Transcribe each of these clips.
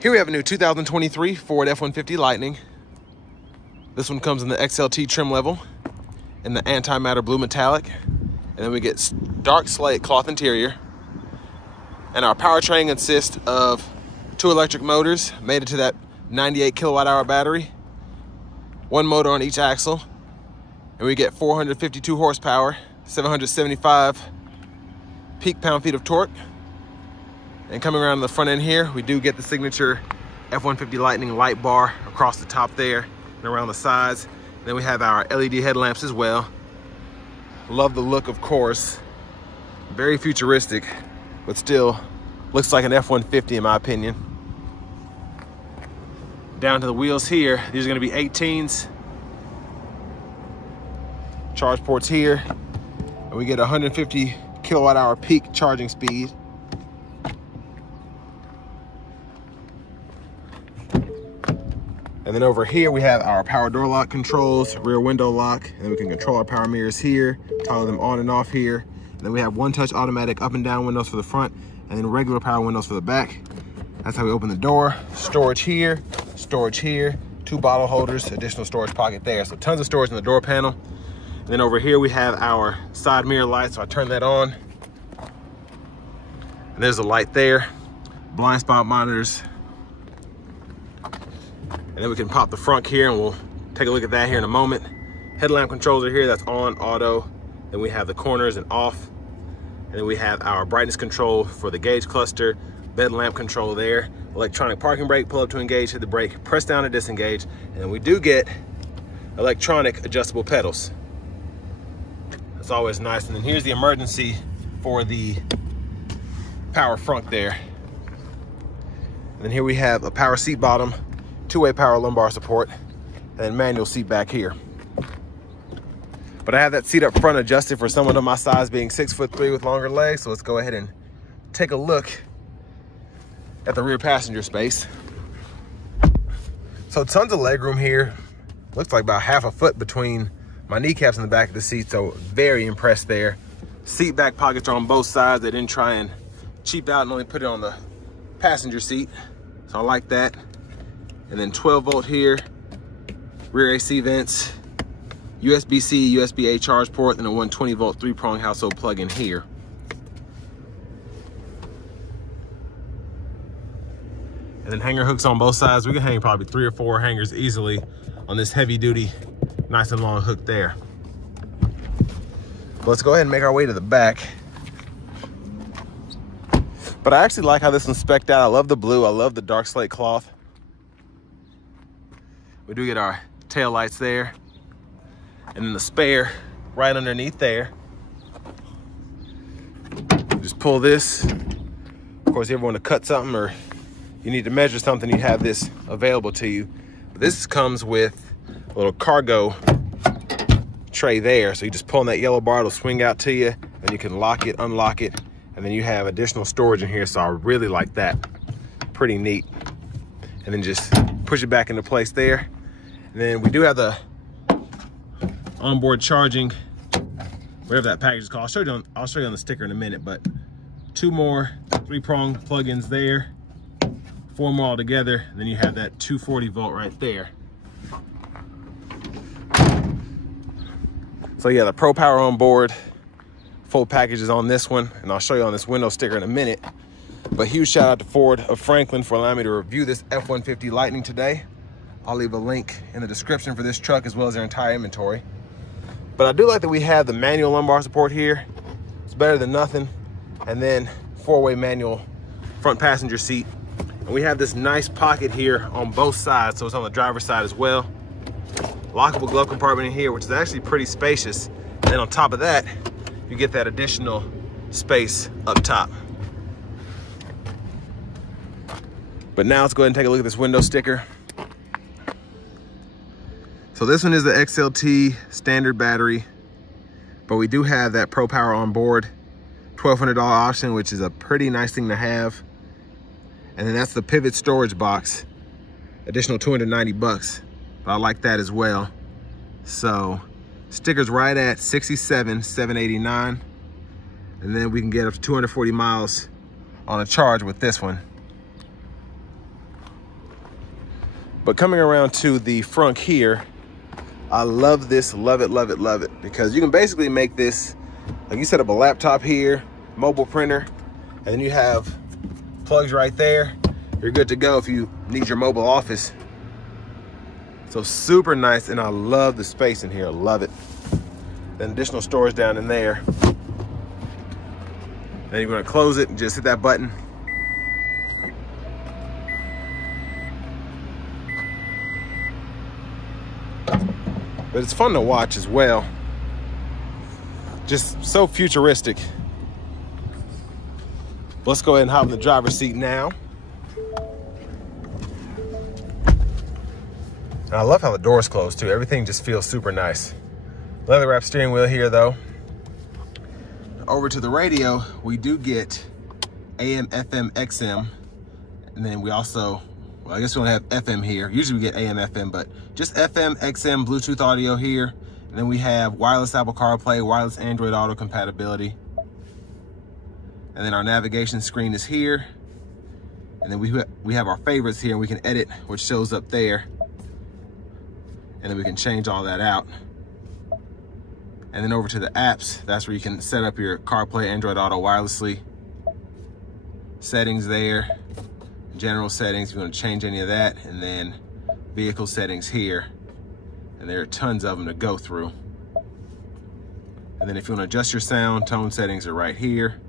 Here we have a new 2023 Ford F-150 Lightning. This one comes in the XLT trim level in the antimatter blue metallic. And then we get dark slate cloth interior. And our powertrain consists of 2 electric motors mated to that 98 kilowatt hour battery. 1 motor on each axle. And we get 452 horsepower, 775 peak pound-feet of torque. And coming around the front end here, we do get the signature F-150 Lightning light bar across the top there and around the sides. And then we have our LED headlamps as well. Love the look, of course. Very futuristic, but still looks like an F-150 in my opinion. Down to the wheels here, these are gonna be 18s. Charge ports here. And we get 150 kilowatt hour peak charging speed. And then over here we have our power door lock controls, rear window lock, and we can control our power mirrors here, toggle them on and off here. And then we have one-touch automatic up and down windows for the front, and then regular power windows for the back. That's how we open the door. Storage here, 2 bottle holders, additional storage pocket there. So tons of storage in the door panel. And then over here we have our side mirror light, so I turn that on. And there's a light there, blind spot monitors. And then we can pop the front here and we'll take a look at that here in a moment. Headlamp controls are here, that's on, auto. Then we have the corners and off. And then we have our brightness control for the gauge cluster, bed lamp control there, electronic parking brake, pull up to engage, hit the brake, press down to disengage. And then we do get electronic adjustable pedals. That's always nice. And then here's the emergency for the power front there. And then here we have a power seat bottom, 2-way power lumbar support, and then manual seat back here. But I have that seat up front adjusted for someone of my size, being 6'3" with longer legs. So let's go ahead and take a look at the rear passenger space. So tons of leg room here. Looks like about half a foot between my kneecaps in the back of the seat, so very impressed there. Seat back pockets are on both sides. They didn't try and cheap out and only put it on the passenger seat, so I like that. And then 12 volt here, rear AC vents, USB-C, USB-A charge port, and a 120 volt 3-prong household plug-in here. And then hanger hooks on both sides. We can hang probably 3 or 4 hangers easily on this heavy duty, nice and long hook there. But let's go ahead and make our way to the back. But I actually like how this one's spec'd out. I love the blue, I love the dark slate cloth. We do get our tail lights there, and then the spare right underneath there. Just pull this. Of course, if you ever want to cut something or you need to measure something, you have this available to you. But this comes with a little cargo tray there. So you just pull on that yellow bar, it'll swing out to you, and you can lock it, unlock it, and then you have additional storage in here. So I really like that. Pretty neat. And then just push it back into place there. And then we do have the onboard charging, whatever that package is called. I'll show you on the sticker in a minute, but 2 more 3-prong plug-ins there, 4 more all together. And then you have that 240 volt right there. So yeah, the Pro Power on board, full package is on this one, and I'll show you on this window sticker in a minute. But huge shout out to Ford of Franklin for allowing me to review this F-150 Lightning today. I'll leave a link in the description for this truck as well as their entire inventory. But I do like that we have the manual lumbar support here. It's better than nothing. And then 4-way manual front passenger seat. And we have this nice pocket here on both sides, so it's on the driver's side as well. Lockable glove compartment in here, which is actually pretty spacious. And then on top of that, you get that additional space up top. But now let's go ahead and take a look at this window sticker. So this one is the XLT standard battery, but we do have that Pro Power on board, $1,200 option, which is a pretty nice thing to have. And then that's the pivot storage box, additional 290 bucks. But I like that as well. So sticker's right at $67,789. And then we can get up to 240 miles on a charge with this one. But coming around to the front here, I love this, love it, love it, love it. Because you can basically make this, like you set up a laptop here, mobile printer, and then you have plugs right there. You're good to go if you need your mobile office. So super nice, and I love the space in here, love it. Then additional storage down in there. Then you're gonna close it and just hit that button. But it's fun to watch as well. Just so futuristic. Let's go ahead and hop in the driver's seat now. And I love how the doors close too. Everything just feels super nice. Leather wrap steering wheel here though. Over to the radio, we do get AM, FM, XM. And then we also, well, I guess we only have FM here. Usually we get AM, FM, but just FM, XM, Bluetooth audio here. And then we have wireless Apple CarPlay, wireless Android Auto compatibility. And then our navigation screen is here. And then we have our favorites here, and we can edit, which shows up there. And then we can change all that out. And then over to the apps, that's where you can set up your CarPlay, Android Auto wirelessly. Settings there, general settings, if you want to change any of that, and then vehicle settings here. And there are tons of them to go through. And then if you want to adjust your sound, tone settings are right here.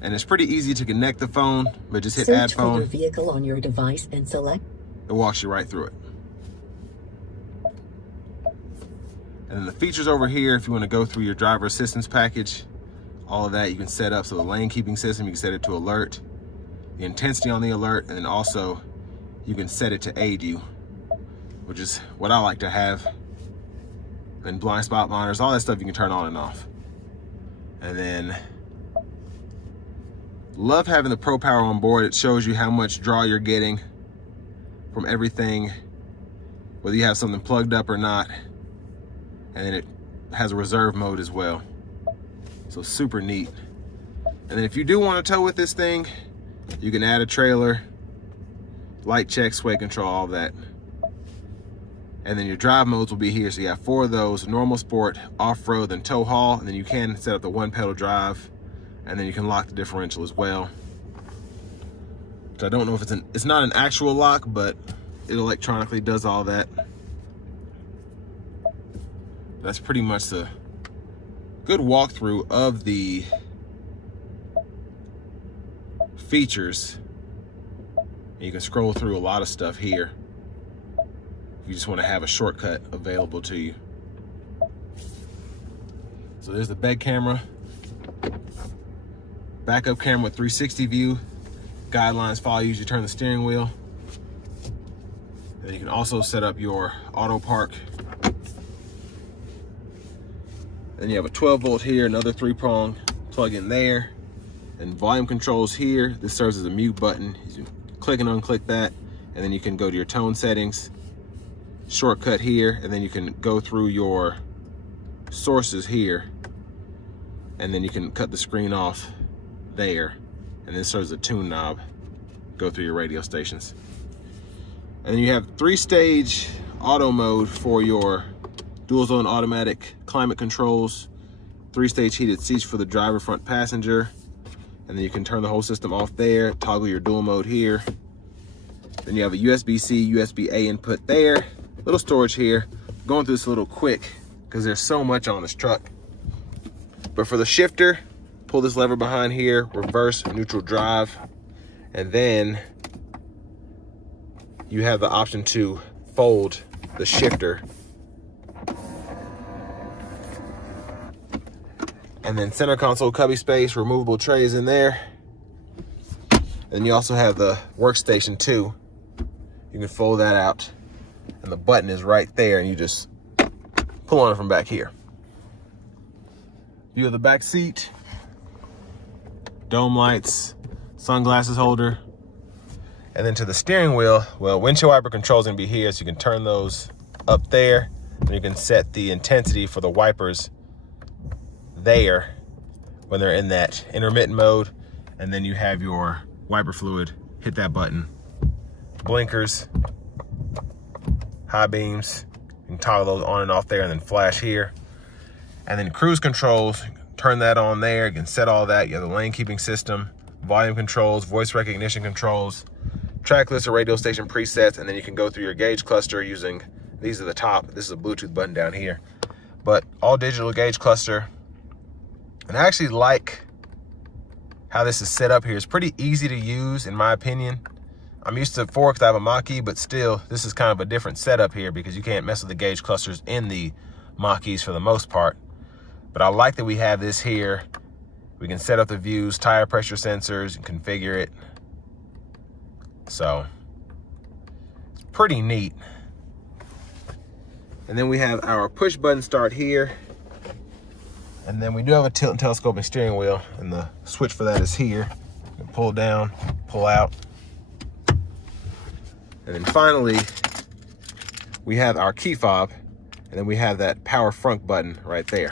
And it's pretty easy to connect the phone, but just hit add phone. Search for your vehicle on your device and select. It walks you right through it. And then the features over here, if you want to go through your driver assistance package, all of that you can set up. So the lane keeping system, you can set it to alert, the intensity on the alert, and then also you can set it to aid you, which is what I like to have. And blind spot monitors, all that stuff you can turn on and off. And then love having the Pro Power on board. It shows you how much draw you're getting from everything, whether you have something plugged up or not. And then it has a reserve mode as well. So super neat. And then if you do want to tow with this thing, you can add a trailer, light check, sway control, all that. And then your drive modes will be here. So you have 4 of those: normal, sport, off-road, and tow haul. And then you can set up the 1-pedal drive, and then you can lock the differential as well. So I don't know if it's not an actual lock, but it electronically does all that. That's pretty much the good walkthrough of the features. And you can scroll through a lot of stuff here. You just want to have a shortcut available to you. So there's the bed camera, backup camera with 360 view, guidelines follow you as you turn the steering wheel. And you can also set up your auto park. Then you have a 12-volt here, another 3-prong plug in there, and volume controls here. This serves as a mute button. You click and unclick that, and then you can go to your tone settings, shortcut here, and then you can go through your sources here, and then you can cut the screen off there, and this serves as a tune knob. Go through your radio stations. And then you have 3-stage auto mode for your dual zone automatic climate controls, 3-stage heated seats for the driver, front passenger, and then you can turn the whole system off there, toggle your dual mode here. Then you have a USB-C, USB-A input there, little storage here. Going through this a little quick because there's so much on this truck. But for the shifter, pull this lever behind here, reverse, neutral drive, and then you have the option to fold the shifter. And then center console cubby space, removable trays in there. And you also have the workstation too. You can fold that out, and the button is right there, and you just pull on it from back here. View of the back seat, dome lights, sunglasses holder. And then to the steering wheel, well, windshield wiper controls gonna be here, so you can turn those up there, and you can set the intensity for the wipers there when they're in that intermittent mode. And then you have your wiper fluid, hit that button, blinkers, high beams. You can toggle those on and off there and then flash here. And then cruise controls, turn that on there. You can set all that. You have the lane keeping system, volume controls, voice recognition controls, track list or radio station presets, and then you can go through your gauge cluster using, these are the top. This is a Bluetooth button down here. But all digital gauge cluster. And I actually like how this is set up here. It's pretty easy to use in my opinion. I'm used to 4 because I have a Mach-E, but still, this is kind of a different setup here because you can't mess with the gauge clusters in the Mach-Es for the most part. But I like that we have this here. We can set up the views, tire pressure sensors, and configure it. So, it's pretty neat. And then we have our push button start here. And then we do have a tilt and telescoping steering wheel, and the switch for that is here. You can pull down, pull out. And then finally, we have our key fob, and then we have that power front button right there.